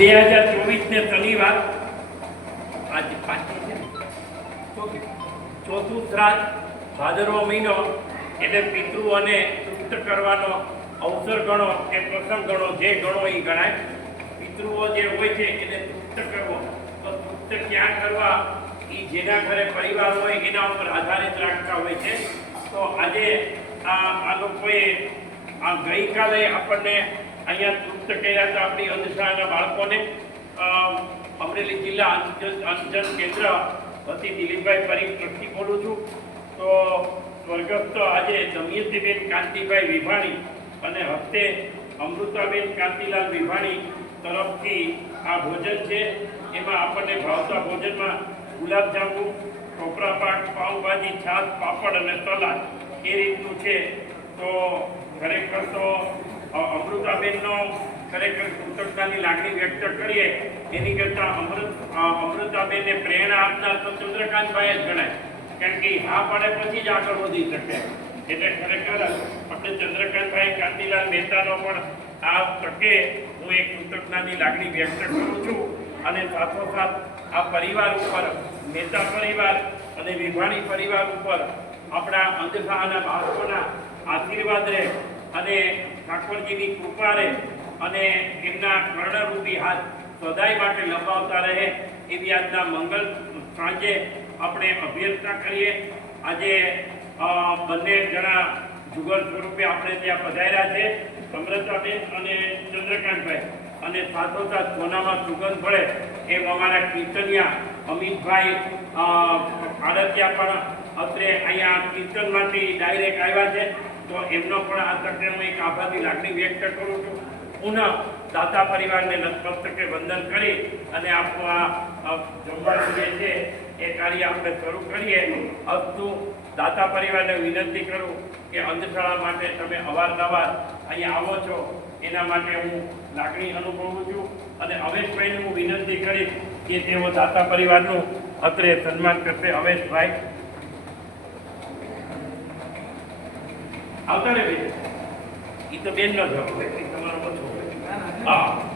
બે હજાર ચોવીસને વાર આજે પાંચમી છે. ચોથું શ્રાદ્ધ, ભાદરવો મહિનો એટલે પિતૃઓને તૃપ્ત કરવાનો અવસર ગણો કે પ્રસંગ ગણો, જે ગણો એ ગણાય. પિતૃઓ જે હોય છે, એને તૃપ્ત કરવો. તો તૃપ્ત ક્યાં કરવા? એ જેના ઘરે પરિવાર હોય, એના ઉપર આધારિત રાખતા હોય છે. તો આજે આ લોકોએ આ ગઈકાલે આપણને અહીંયા તૃપ્ત કર્યા હતા આપણી અંધશાળાના બાળકોને. અમરેલી જિલ્લા અંધજન કેન્દ્ર વતી દિલીપભાઈ પરીખ ટ્રસ્ટી બોલું છું. તો સ્વર્ગસ્થ આજે દમયંતીબેન કાંતિભાઈ વિભાણી અને હસ્તે અમૃતાબેન કાંતિલાલ વિભાણી તરફથી આ ભોજન છે. એમાં આપણને ભાવતા ભોજનમાં ગુલાબજાંબુ ટોપરા પાક, પાઉંભાજી, છાશ, પાપડ અને સલાડ એ રીતનું છે. તો ખરેખર તો અમૃતાબેનનો ખરેખર કૃતજ્ઞતાની લાગણી વ્યક્ત કરીએ, એની કરતાં અમૃત અમૃતાબેનને પ્રેરણા આપનાર તો ચંદ્રકાંતભાઈ જ ગણાય. કારણ કે હા પડે પછી જ આગળ વધી શકે. એટલે ખરેખર આપણે ચંદ્રકાંતભાઈ કાંતિલાલ મહેતાનો પણ આ તકે હું એક કૃતજ્ઞતાની લાગણી વ્યક્ત કરું છું. અને સાથોસાથ આ પરિવાર ઉપર, મહેતા પરિવાર અને વિભાણી પરિવાર ઉપર આપણા અંધશાળાના બાળકોના આશીર્વાદ રહે. અને ઠાકોરજીની કૃપા રહે અને એમના કર્ણરૂપી હાથ સદાય માટે લંબાવતા રહે એવી આજના મંગલ સાંજે આપણે અભ્યર્થના કરીએ. આજે બંને જણા જુગલ સ્વરૂપે આપણે ત્યાં પધાર્યા છે. સમરતાબેન અને ચંદ્રકાંતભાઈ અને સાથોસાથ સોનામાં સુગંધ ભળે એમ અમારા કીર્તનિયા અમિતભાઈ આરત્યા પણ અત્રે અહીંયા કીર્તનમાંથી ડાયરેક્ટ આવ્યા છે. તો એમનો પણ આ તકે હું એક આભારની લાગણી વ્યક્ત કરું છું. પુનઃ દાતા પરિવારને નતમસ્તકે વંદન કરી અને આપણું આ જમવાનું જે છે, એ કાર્ય આપણે શરૂ કરીએ. અસ્તુ દાતા પરિવારને વિનંતી કરું કે અંધશાળા માટે તમે અવારનવાર અહીંયા આવો છો. એના માટે હું લાગણી અનુભવું છું અને અવેશભાઈને હું વિનંતી કરીશ કે તેઓ દાતા પરિવારનું અત્રે સન્માન કરશે. અવેશભાઈ. આવતા ને ભાઈ એ તો બેન નો જવાબ હોય, તમારો ઓછો હોય.